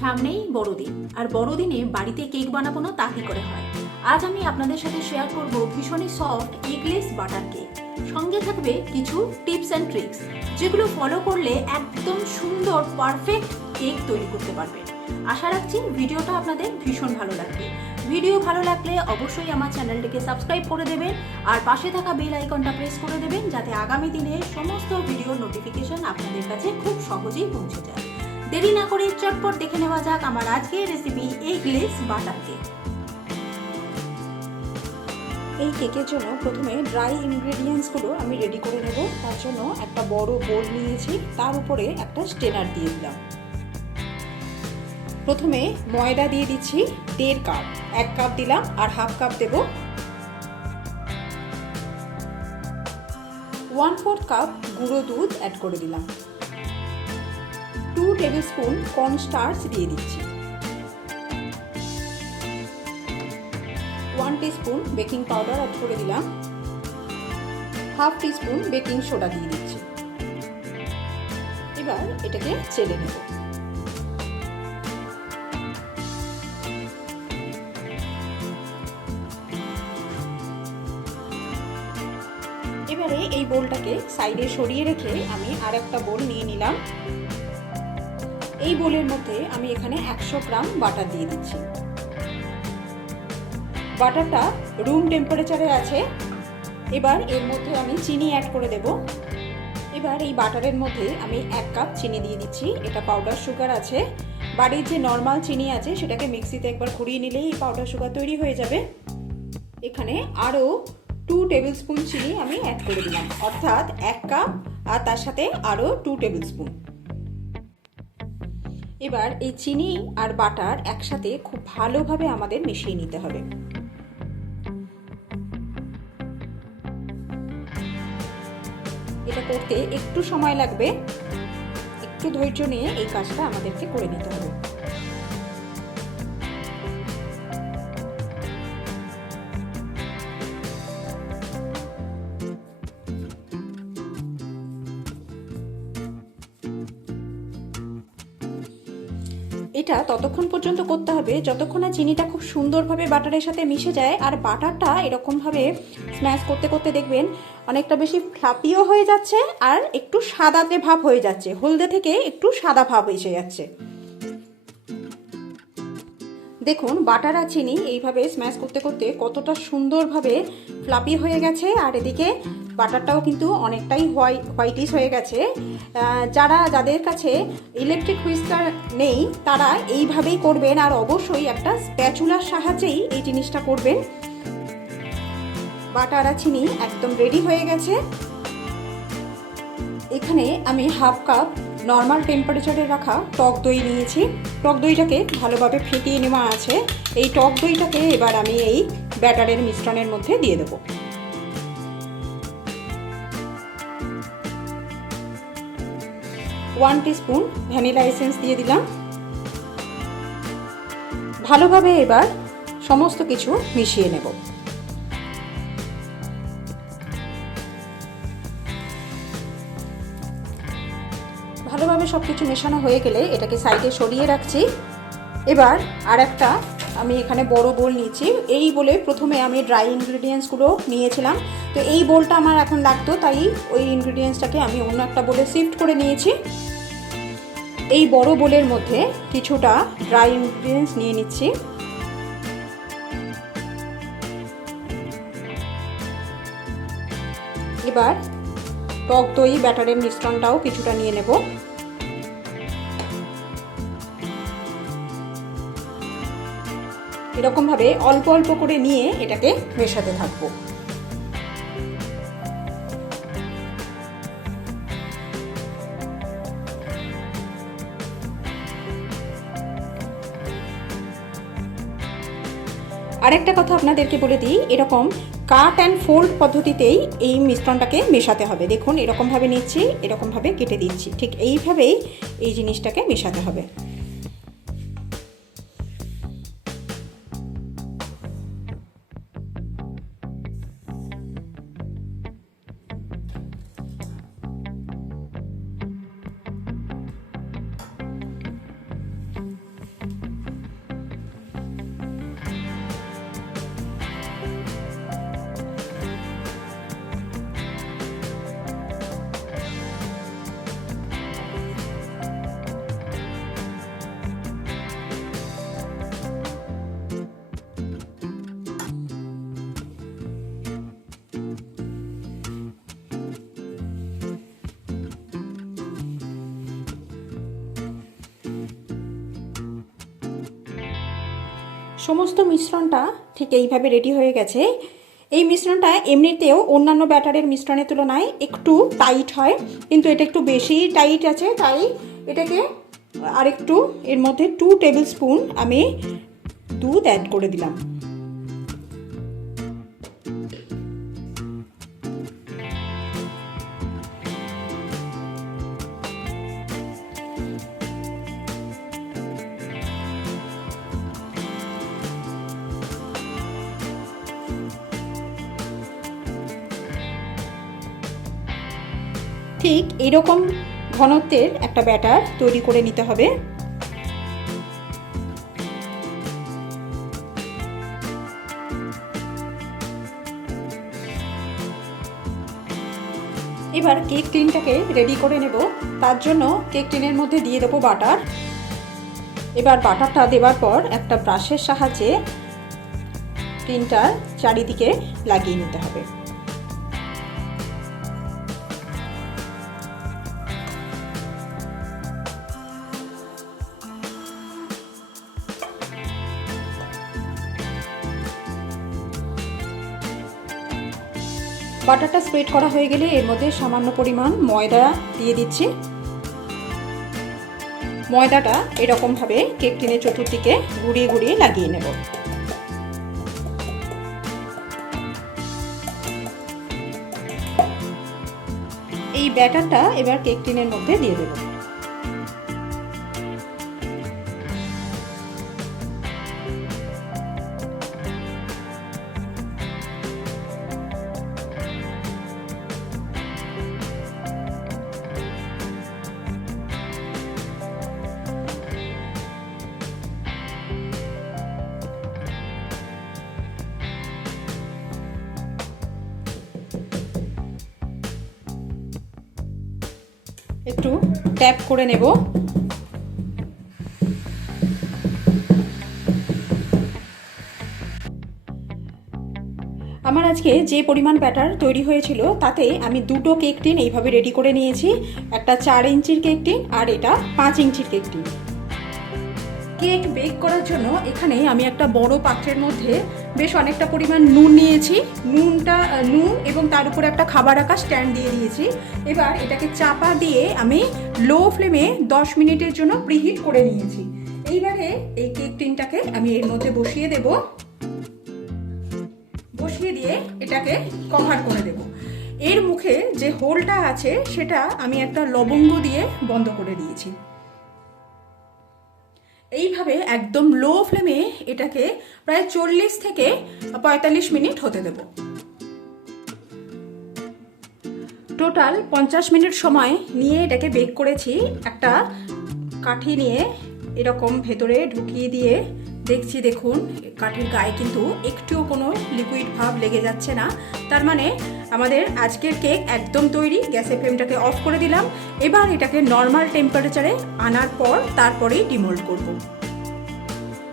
সামনেই বড়দিন, আর বড়দিনে বাড়িতে কেক বানাবো না তা কি করে হয়। আজ আমি আপনাদের সাথে শেয়ার করব ভীষণই সফট এগলেস বাটার কেক। সঙ্গে থাকবে কিছু টিপস অ্যান্ড ট্রিক্স, যেগুলো ফলো করলে একদম সুন্দর পারফেক্ট কেক তৈরি করতে পারবেন। আশা রাখছি ভিডিওটা আপনাদের ভীষণ ভালো লাগবে। ভিডিও ভালো লাগলে অবশ্যই আমার চ্যানেলটিকে সাবস্ক্রাইব করে দেবেন আর পাশে থাকা বেল আইকনটা প্রেস করে দেবেন, যাতে আগামী দিনে সমস্ত ভিডিওর নোটিফিকেশন আপনাদের কাছে খুব সহজেই পৌঁছে যায়। দেরি না করে চটপট দেখে নেওয়া যাক আমার আজকের রেসিপি এগলেস বাটার কেক। এই কেকের জন্য প্রথমে ড্রাই ইনগ্রেডিয়েন্টসগুলো আমি রেডি করে নেব। তার জন্য একটা বড় বোল নিয়েছি, তার উপরে একটা স্টেনার দিয়ে দিলাম। প্রথমে ময়দা দিয়ে দিচ্ছি 1.5 কাপ, 1 কাপ দিলাম আর হাফ কাপ দেব 1/4 কাপ গুঁড়ো দুধ অ্যাড করে দিলাম। 2 টেবিল স্পুন কর্নস্টার্চ দিয়ে দিচ্ছি। 1 টিস্পুন বেকিং পাউডার অ্যাড করে দিলাম। হাফ টিস্পুন বেকিং সোডা দিয়ে দিচ্ছি। এবার এটাকে চেলে নেব। এবারে এই বোলটাকে সাইডে সরিয়ে রেখে আমি আর একটা বোল নিয়ে নিলাম। এই বোলের মধ্যে আমি এখানে 100 গ্রাম বাটার দিয়ে দিচ্ছি। বাটারটা রুম টেম্পারেচারে আছে। এবার এর মধ্যে আমি চিনি অ্যাড করে দেব। এবার এই বাটারের মধ্যে আমি 1 কাপ চিনি দিয়ে দিচ্ছি। এটা পাউডার সুগার আছে। বাড়ির যে নর্মাল চিনি আছে সেটাকে মিক্সিতে একবার ঘুরিয়ে নিলেই এই পাউডার সুগার তৈরি হয়ে যাবে। এখানে আরও 2 টেবিল স্পুন চিনি আমি অ্যাড করে দিলাম, অর্থাৎ 1 কাপ আর তার সাথে আরও 2 টেবিল স্পুন। এবার এই চিনি আর বাটার একসাথে খুব ভালোভাবে আমাদের মিশিয়ে নিতে হবে। এটা করতে একটু সময় লাগবে, একটু ধৈর্য নিয়ে এই কাজটা আমাদেরকে করে নিতে হবে। এটা ততক্ষণ পর্যন্ত করতে হবে যতক্ষণ না চিনিটা খুব সুন্দরভাবে বাটারের সাথে মিশে যায়। আর বাটারটা এরকমভাবে স্ম্যাশ করতে করতে দেখবেন অনেকটা বেশি ফ্লাপিও হয়ে যাচ্ছে আর একটু সাদাতে ভাব হয়ে যাচ্ছে, হলদে থেকে একটু সাদা ভাব এসে যাচ্ছে। দেখুন বাটার আর চিনি এইভাবে স্ম্যাশ করতে করতে কতটা সুন্দরভাবে ফ্লাপি হয়ে গেছে, আর এদিকে বাটারটাও কিন্তু অনেকটাই হোয়াইটিশ হয়ে গেছে। যাদের কাছে ইলেকট্রিক হুইস্কার নেই তারা এইভাবেই করবেন, আর অবশ্যই একটা স্প্যাচুলার সাহায্যেই এই জিনিসটা করবেন। বাটার আর চিনি একদম রেডি হয়ে গেছে। এখানে আমি হাফ কাপ নর্মাল টেম্পারেচারে রাখা টক দই নিয়েছি। টক দইটাকে ভালোভাবে ফেটিয়ে নেওয়া আছে। এই টক দইটাকে এবার আমি এই ব্যাটারের মিশ্রণের মধ্যে দিয়ে দেব। ওয়ান টিস্পুন ভ্যানিলা এসেন্স দিয়ে দিলাম। ভালোভাবে এবার সমস্ত কিছু মিশিয়ে নেব। ভালোভাবে সব কিছু মেশানো হয়ে গেলে এটাকে সাইডে সরিয়ে রাখছি। এবার আর একটা আমি এখানে বড় বোল নিয়েছি। এই বোলে প্রথমে আমি ড্রাই ইনগ্রিডিয়েন্টসগুলো নিয়েছিলাম, তো এই বোলটা আমার এখন লাগতো, তাই ওই ইনগ্রিডিয়েন্টসটাকে আমি অন্য একটা বোলে শিফট করে নিয়েছি। এই বড় বোলের মধ্যে কিছুটা ড্রাই ইনগ্রিডিয়েন্টস নিয়ে নিচ্ছি। এবার টক দই ব্যাটারের মিশ্রণটাও কিছুটা নিয়ে নেব। এরকমভাবে অল্প অল্প করে নিয়ে এটাকে মেশাতে থাকবো। আরেকটা কথা আপনাদেরকে বলে দিই, এরকম কাট অ্যান্ড ফোল্ড পদ্ধতিতেই এই মিশ্রণটাকে মেশাতে হবে। দেখুন এরকমভাবে নিচ্ছি, এরকমভাবে কেটে দিচ্ছি, ঠিক এইভাবেই এই জিনিসটাকে মেশাতে হবে। সমস্ত মিশ্রণটা ঠিক এইভাবে রেডি হয়ে গেছে। এই মিশ্রণটা এমনিতেও অন্যান্য ব্যাটারের মিশ্রণের তুলনায় একটু টাইট হয়, কিন্তু এটা একটু বেশি টাইট আছে, তাই এটাকে আরেকটু এর মধ্যে 2 টেবিল স্পুন আমি দুধ অ্যাড করে দিলাম। ঠিক এরকম ঘনত্বের একটা ব্যাটার তৈরি করে নিতে হবে। এবার কেক টিনটাকে রেডি করে নেব। তার জন্য কেক টিনের মধ্যে দিয়ে দেবো বাটার। এবার বাটারটা দেওয়ার পর একটা ব্রাশের সাহায্যে টিনটার চারিদিকে লাগিয়ে নিতে হবে। বাটারটা স্প্রেড করা হয়ে গেলে এর মধ্যে সামান্য পরিমাণ ময়দা দিয়ে দিচ্ছি। ময়দাটা এরকমভাবে কেক টিনের চতুর্দিকে ঘুরিয়ে ঘুরিয়ে লাগিয়ে নেব। এই ব্যাটারটা এবার কেক টিনের মধ্যে দিয়ে দেব। একটু ট্যাপ করে নেব। আমার আজকে যে পরিমাণ ব্যাটার তৈরি হয়েছিল তাতে আমি দুটো কেক টিন এইভাবে রেডি করে নিয়েছি। একটা 4 ইঞ্চির কেক টিন আর এটা 5 ইঞ্চির কেক টিন। কেক বেক করার জন্য এখানে আমি একটা বড় পাত্রের মধ্যে বেশ অনেকটা পরিমাণ নুন নিয়েছি। নুন এবং তার উপরে একটা খাবার রাখা স্ট্যান্ড দিয়ে দিয়েছি। এবার এটাকে চাপা দিয়ে আমি লো ফ্লেমে 10 মিনিটের জন্য প্রিহিট করে নিয়েছি। এইবারে এই কেক টিনটাকে আমি এর মধ্যে বসিয়ে দেব। বসিয়ে দিয়ে এটাকে কভার করে দেব। এর মুখে যে হোলটা আছে সেটা আমি একটা লবঙ্গ দিয়ে বন্ধ করে দিয়েছি। এইভাবে একদম লো ফ্লেমে এটাকে প্রায় 40 থেকে 45 মিনিট হতে দেব। টোটাল 50 মিনিট সময় নিয়ে এটাকে বেক করেছি। একটা কাঠি নিয়ে এরকম ভেতরে ঢুকিয়ে দিয়ে দেখছি, দেখুন কাঠির গায়ে কিন্তু একটুও কোনো লিকুইড ভাব লেগে যাচ্ছে না। তার মানে আমাদের আজকের কেক একদম তৈরি। গ্যাসের ফ্লেমটাকে অফ করে দিলাম। এবার এটাকে নর্মাল টেম্পারেচারে আনার পর তারপরেই ডিমোল্ড করব।